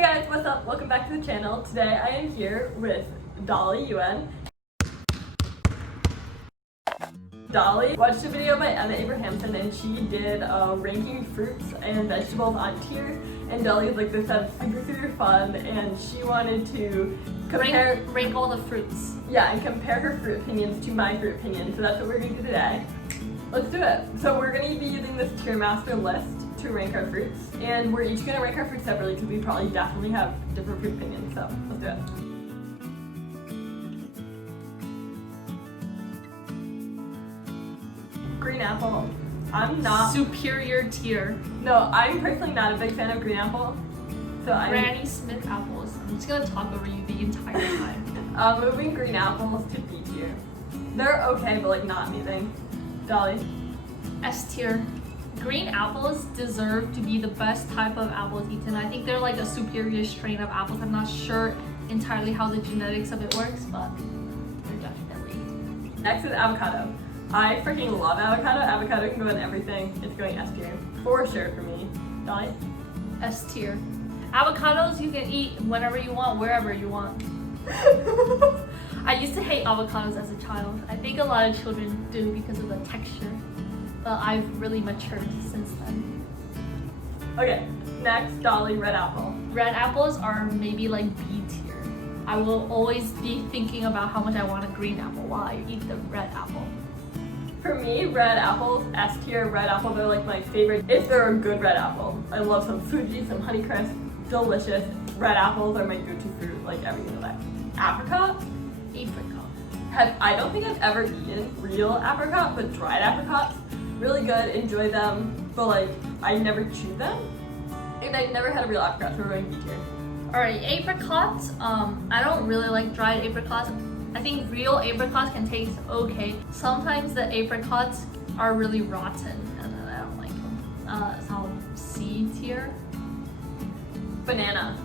Hey guys, what's up? Welcome back to the channel. Today I am here with Dolly Yuen. Dolly watched a video by Emma Abrahamson and she did ranking fruits and vegetables on tiers, and Dolly was like, this sounds super fun, and she wanted to rank all the fruits. Yeah, and compare her fruit opinions to my fruit opinions, so that's what we're going to do today. Let's do it. So we're going to be using this Tiermaster list to rank our fruits, and we're each going to rank our fruits separately because we probably definitely have different fruit opinions, so let's do it. Green apple. I'm not superior tier. No, I'm personally not a big fan of green apple. So Granny Smith apples. I'm just gonna talk over you the entire time. Moving green apples to B tier. They're okay, but like not amazing. Dolly. S tier. Green apples deserve to be the best type of apples eaten. I think they're like a superior strain of apples. I'm not sure entirely how the genetics of it works, but they're definitely. Next is avocado. I freaking love avocado. Avocado can go in everything. It's going S tier. For sure for me. Dolly? S tier. Avocados you can eat whenever you want, wherever you want. I used to hate avocados as a child. I think a lot of children do because of the texture. But I've really matured since then. Okay, next, Dolly, red apple. Red apples are maybe like B tier. I will always be thinking about how much I want a green apple while I eat the red apple. For me, red apples, S tier, red apples are like my favorite if they're a good red apple. I love some Fuji, some Honeycrisp, delicious. Red apples are my go-to fruit, like every single day. Apricot? Apricot. I don't think I've ever eaten real apricot, but dried apricots, really good, enjoy them, but like, I never chewed them. And I never had a real apricot, so we're going B tier. Alright, apricots, I don't really like dried apricots. I think real apricots can taste okay. Sometimes the apricots are really rotten and I don't like them. So C tier. Banana.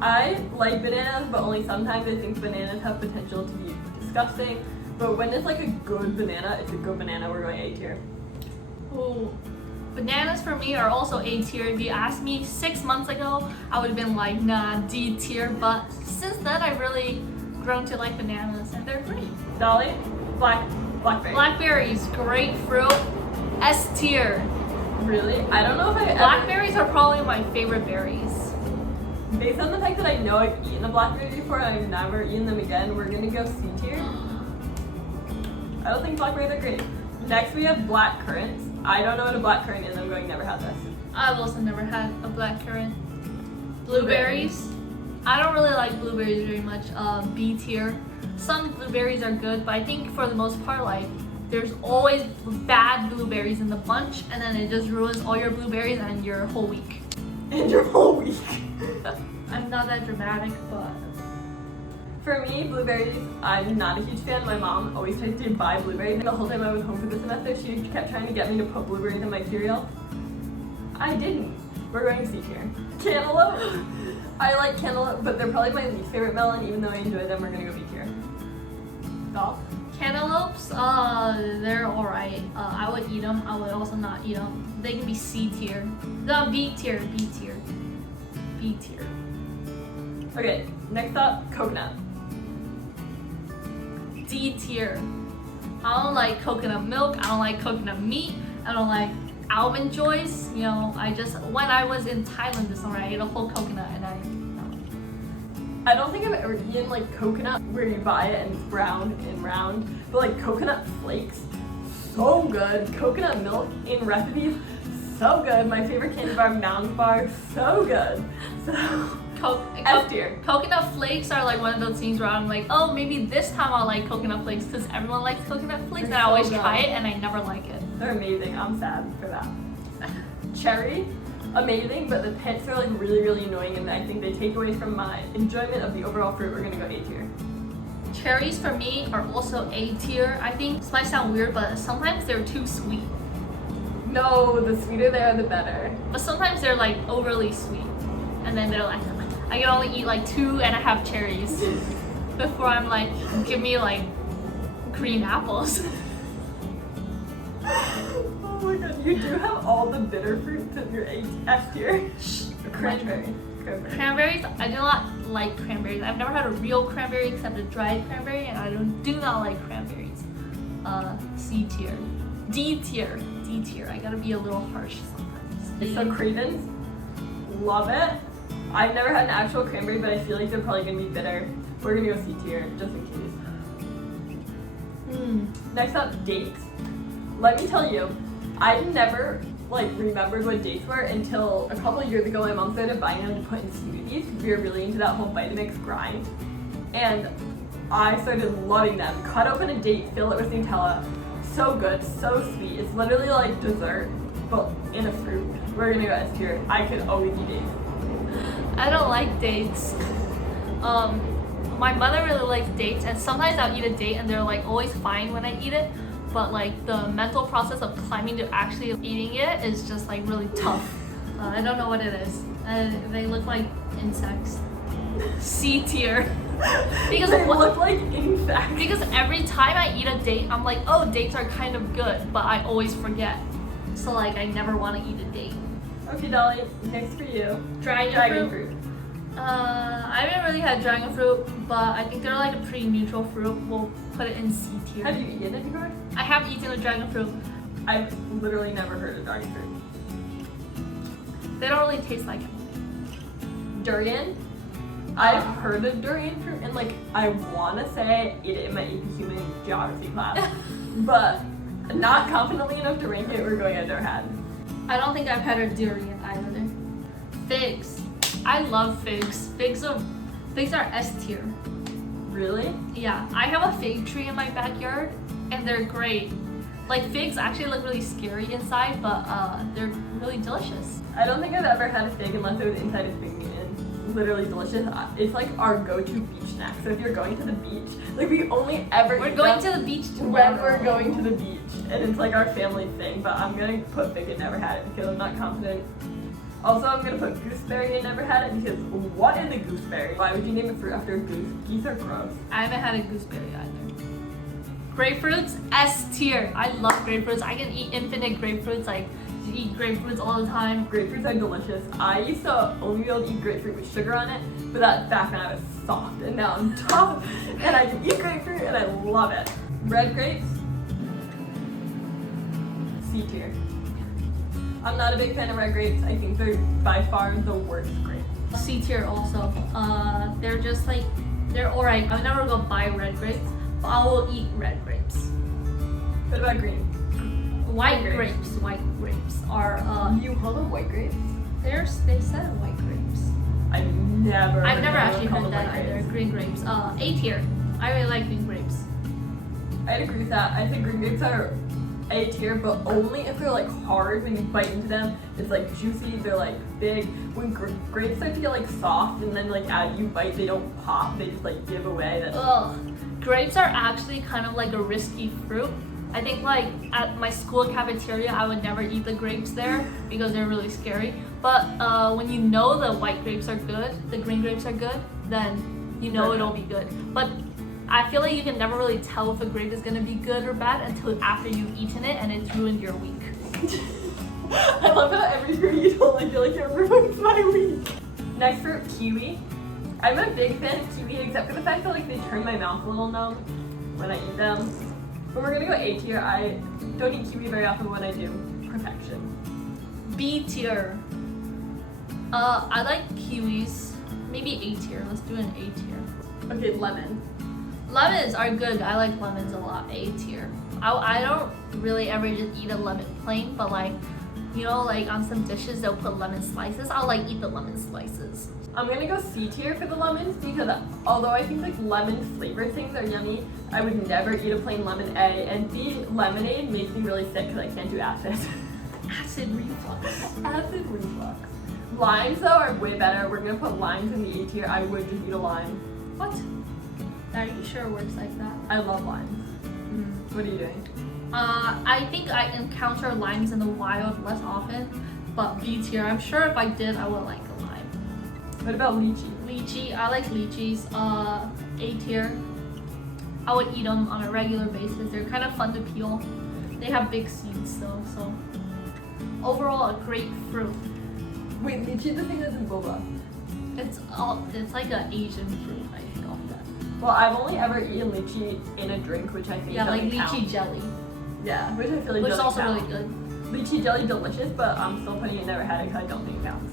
I like bananas, but only sometimes. I think bananas have potential to be disgusting. But when it's like a good banana, it's a good banana. We're going A tier. Ooh. Bananas for me are also A tier. If you asked me 6 months ago, I would have been like, nah, D tier. But since then, I've really grown to like bananas and they're great. Dolly, blackberry. Blackberries, great fruit. S tier. Really? I don't know if I Blackberries are probably my favorite berries. Based on the fact that I know I've eaten a blackberry before and I've never eaten them again, we're gonna go C tier. I don't think blackberries are great. Next we have black currants. I don't know what a black currant is. I'm going never had this. I've also never had a black currant. Blueberries. I don't really like blueberries very much. B tier. Some blueberries are good, but I think for the most part, like, there's always bad blueberries in the bunch, and then it just ruins all your blueberries and your whole week. And your whole week. I'm not that dramatic, but for me, blueberries, I'm not a huge fan. My mom always tried to buy blueberries, and the whole time I was home for the semester, she kept trying to get me to put blueberries in my cereal. I didn't. We're going C tier. Cantaloupe. I like cantaloupe, but they're probably my least favorite melon, even though I enjoy them. We're gonna go B tier. Doll? Cantaloupes, they're alright. I would eat them. I would also not eat them. They can be C tier. No, B tier, B tier. B tier. Okay, next up, coconut. D tier. I don't like coconut milk. I don't like coconut meat. I don't like almond joys. You know, when I was in Thailand this summer, I ate a whole coconut and I don't think I've ever eaten like coconut where you buy it and it's round and round, but like coconut flakes, so good. Coconut milk in recipes, so good. My favorite candy bar, Mounds bar, so good. So S tier. Coconut flakes are like one of those things where I'm like, oh, maybe this time I'll like coconut flakes because everyone likes coconut flakes, and I always try it and I never like it. They're amazing. I'm sad for that. Cherry, amazing, but the pits are like really annoying, and I think they take away from my enjoyment of the overall fruit. We're gonna go A tier. Cherries for me are also A tier. I think this might sound weird, but sometimes they're too sweet. No, the sweeter they are, the better. But sometimes they're like overly sweet, and then they're like, I can only eat like 2.5 cherries before I'm like, give me like green apples. Oh my god, you do have all the bitter fruits in your S tier. Cranberry. Cranberries, I do not like cranberries. I've never had a real cranberry except a dried cranberry, and I do not like cranberries. C tier. D tier. D tier. I gotta be a little harsh sometimes. So cravens, love it. I've never had an actual cranberry, but I feel like they're probably gonna be bitter. We're gonna go C tier, just in case. Next up, dates. Let me tell you, I never remembered what dates were until a couple of years ago. My mom started buying them to put in smoothies because we were really into that whole Vitamix grind, and I started loving them. Cut open a date, fill it with Nutella. So good, so sweet. It's literally like dessert, but in a fruit. We're gonna go S tier. I could always eat dates. I don't like dates. My mother really likes dates, and sometimes I'll eat a date and they're like always fine when I eat it, but like the mental process of climbing to actually eating it is just like really tough. I don't know what it is. They look like insects. C tier. Because they look like insects. Because every time I eat a date, I'm like, oh, dates are kind of good, but I always forget. So like I never want to eat a date. Okay, Dolly, next for you. Dragon fruit. I haven't really had dragon fruit, but I think they're like a pretty neutral fruit. We'll put it in C tier. Have you eaten it before? I have eaten a dragon fruit. I've literally never heard of dragon fruit. They don't really taste like anything. Durian. I've heard of durian fruit, and like I want to say I ate it in my AP Human Geography class, but not confidently enough to rank it. We're going I've never had. I don't think I've had a durian either. Figs. I love figs. Figs are S tier. Really? Yeah, I have a fig tree in my backyard, and they're great. Like figs actually look really scary inside, but they're really delicious. I don't think I've ever had a fig unless it was inside a fig Newton. Literally delicious. It's like our go-to beach snack. So if you're going to the beach, like we only ever We're going to the beach when we're going to the beach, and it's like our family thing. But I'm gonna put fig and never had it because I'm not confident. Also, I'm gonna put gooseberry and never had it because what is a gooseberry? Why would you name a fruit after a goose? Geese are gross. I haven't had a gooseberry either. Grapefruits, S tier. I love grapefruits. I can eat infinite grapefruits. Like, eat grapefruits all the time. Grapefruits are delicious. I used to only be able to eat grapefruit with sugar on it, but that's back when I was soft, and now I'm tough, and I can eat grapefruit, and I love it. Red grapes, C tier. I'm not a big fan of red grapes. I think they're by far the worst grapes. C tier also. They're just like, they're alright. I'll never go buy red grapes, but I will eat red grapes. What about green? White grapes. White grapes are You call them white grapes? they said white grapes. I've never actually called heard them that white either. grapes. Green grapes. A tier. I really like green grapes. I'd agree with that. I think green grapes are A tier, but only if they're like hard. When you bite into them, it's like juicy. They're like big. When grapes start to get like soft, and then like as you bite, they don't pop. They just like give away. Ugh. Grapes are actually kind of like a risky fruit. I think like at my school cafeteria, I would never eat the grapes there because they're really scary. But when you know the white grapes are good, the green grapes are good, then you know it'll be good. But I feel like you can never really tell if a grape is gonna be good or bad until after you've eaten it and it's ruined your week. I love how every fruit you don't like, feel like it ruins my week. Next fruit, kiwi. I'm a big fan of kiwi, except for the fact that like they turn my mouth a little numb when I eat them. But we're gonna go A tier. I don't eat kiwi very often. When I do, perfection. B tier. I like kiwis. Maybe A tier. Let's do an A tier. Okay, lemon. Lemons are good. I like lemons a lot. A tier. I don't really ever just eat a lemon plain, but like, you know, like on some dishes they'll put lemon slices. I'll like eat the lemon slices. I'm gonna go C tier for the lemons because although I think like lemon flavored things are yummy, I would never eat a plain lemon A. And B, lemonade makes me really sick because I can't do acid. Acid reflux. Acid reflux. Limes though are way better. We're gonna put limes in the A tier. I would just eat a lime. What? Are you sure it works like that? I love limes. What are you doing? I think I encounter limes in the wild less often, but B tier. I'm sure if I did, I would like a lime. What about lychee? Lychee, I like lychees. A tier. I would eat them on a regular basis. They're kind of fun to peel. They have big seeds though, so overall a great fruit. Wait, lychee is the thing that's in boba. It's like an Asian fruit, I think, off that. Well, I've only ever eaten lychee in a drink, which I think Yeah, like doesn't lychee count. jelly, Yeah, which I feel like which is doesn't also count. really good. Lychee jelly, delicious, but I'm still putting it. Never had it because I don't think it counts.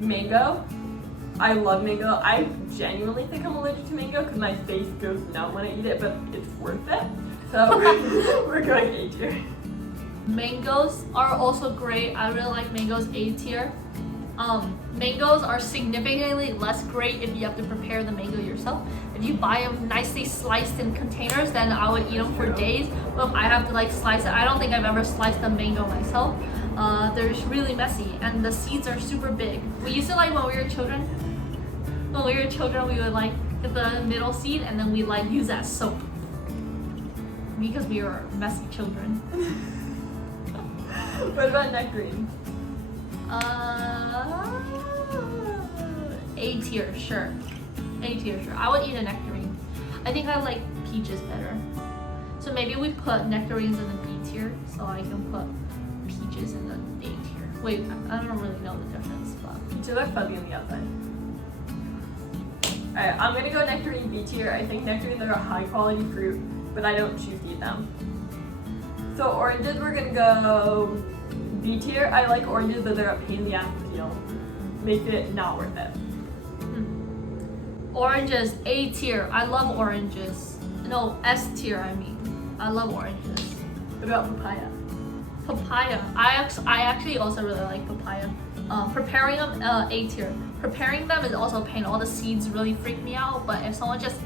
Mango. I love mango. I genuinely think I'm allergic to mango because my face goes numb when I eat it, but it's worth it. So we're going A tier. Mangoes are also great. I really like mangoes A tier. Mangoes are significantly less great if you have to prepare the mango yourself. If you buy them nicely sliced in containers, then I would eat them for days. But if I have to like slice it, I don't think I've ever sliced a mango myself. They're just really messy and the seeds are super big. We used to like when we were children. When we were children, we would like get the middle seed and then we like use that soap because we were messy children. What about nectarine? A tier, sure. A tier, sure. I would eat a nectarine. I think I like peaches better. So maybe we put nectarines in the B tier, so I can put peaches in the A tier. Wait, I don't really know the difference, but Peaches are fuzzy on the outside. Alright, I'm gonna go nectarine B tier. I think nectarines are a high quality fruit, but I don't choose to eat them. So oranges, we're gonna go B tier. I like oranges, but they're a pain in the ass to peel. Makes it not worth it. oranges, A tier. I love oranges. No, S tier, I mean. I love oranges. What about papaya? Papaya. I actually also really like papaya. Preparing them, A tier. Preparing them is also a pain. All the seeds really freak me out, but if someone just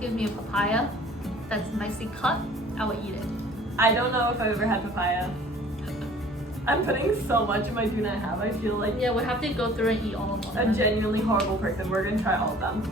gives me a papaya that's nicely cut, I would eat it. I don't know if I've ever had papaya. I'm putting so much in my do not have. I feel like Yeah, we have to go through and eat all of them. a genuinely horrible person. We're gonna try all of them.